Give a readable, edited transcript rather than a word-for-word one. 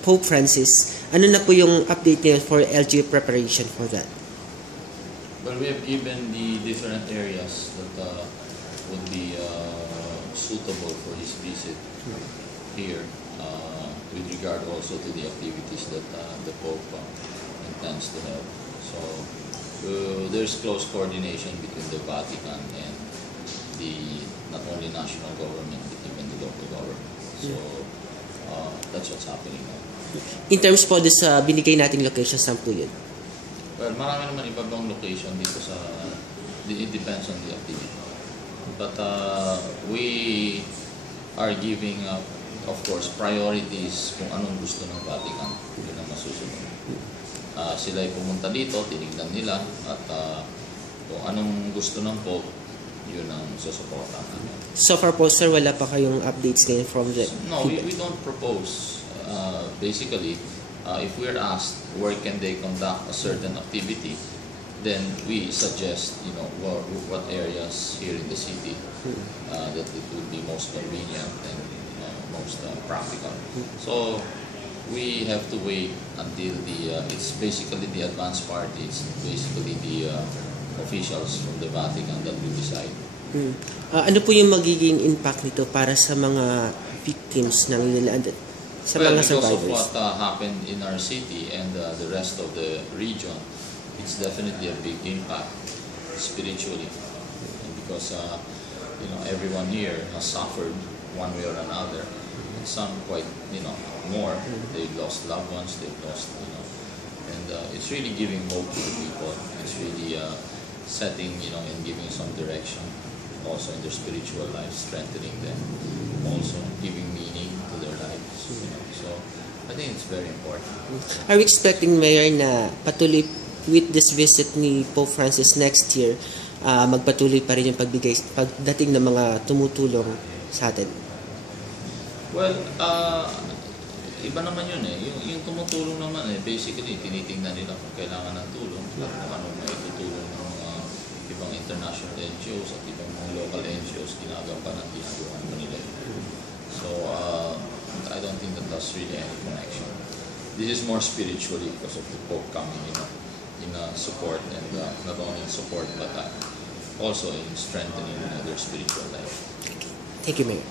Pope Francis, ano na po yung update niya for LGU preparation for that? Well, we have given the different areas that would be suitable for his visit here, with regard also to the activities that the Pope intends to have. So there's close coordination between the Vatican and the not only national government but even the local government. So that's what's happening now. In terms po sa binigay nating location, saan po yun? Well, marami naman ibang location dito sa, it depends on the activity. But we are giving, of course, priorities kung anong gusto ng Vatican. Yun ang masusunod. Sila ay pumunta dito, tinignan nila, at kung anong gusto ng Pope, yun ang susuportahan namin. So far po, sir, wala pa kayong updates ngayon from the... No, we don't propose. Basically, if we're asked where can they conduct a certain activity, then we suggest, what areas here in the city that it would be most convenient and most practical. So we have to wait until it's basically the advance party, it's basically the officials from the Vatican that will decide. Ano po yung magiging impact nito para sa mga victims ng mga survivors? Because of what happened in our city and the rest of the region, it's definitely a big impact spiritually, and because everyone here has suffered one way or another, and some quite more. They've lost loved ones, they've lost and it's really giving hope to the people. It's really setting and giving some direction also in their spiritual life, strengthening them, also giving meaning to their lives. So I think it's very important. Are we expecting, Mayor, na patuloy with this visit ni Pope Francis next year, magpatuloy pa rin yung pagdating ng mga tumutulong sa atin? Well, iba naman yun yung tumutulong naman basically tinitingnan nila kung kailangan ng tulong at kung anong maitutulong ng ibang international NGOs at ibang mga local NGOs ginagawa nila. So I don't think that that's really any connection. This is more spiritually because of the Pope coming in support, and not only in support but also in strengthening their spiritual life. Thank you, Mayor.